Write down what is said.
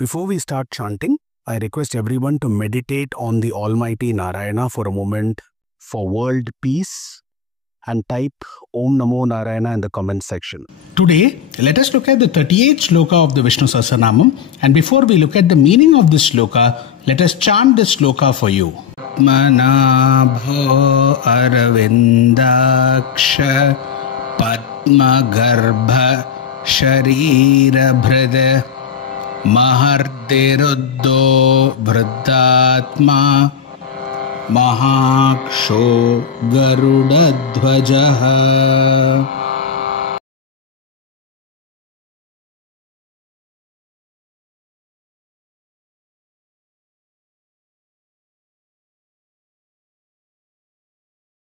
Before we start chanting, I request everyone to meditate on the Almighty Narayana for a moment for world peace and type Om Namo Narayana in the comment section. Today, let us look at the 38th shloka of the Vishnu Sahasranamam, and before we look at the meaning of this shloka, let us chant this shloka for you. Padmanabho Aravindaksha Padmagarbha Sharirabhrida Mahardiruddo Vriddatma Mahaksho Garudadhvajaha.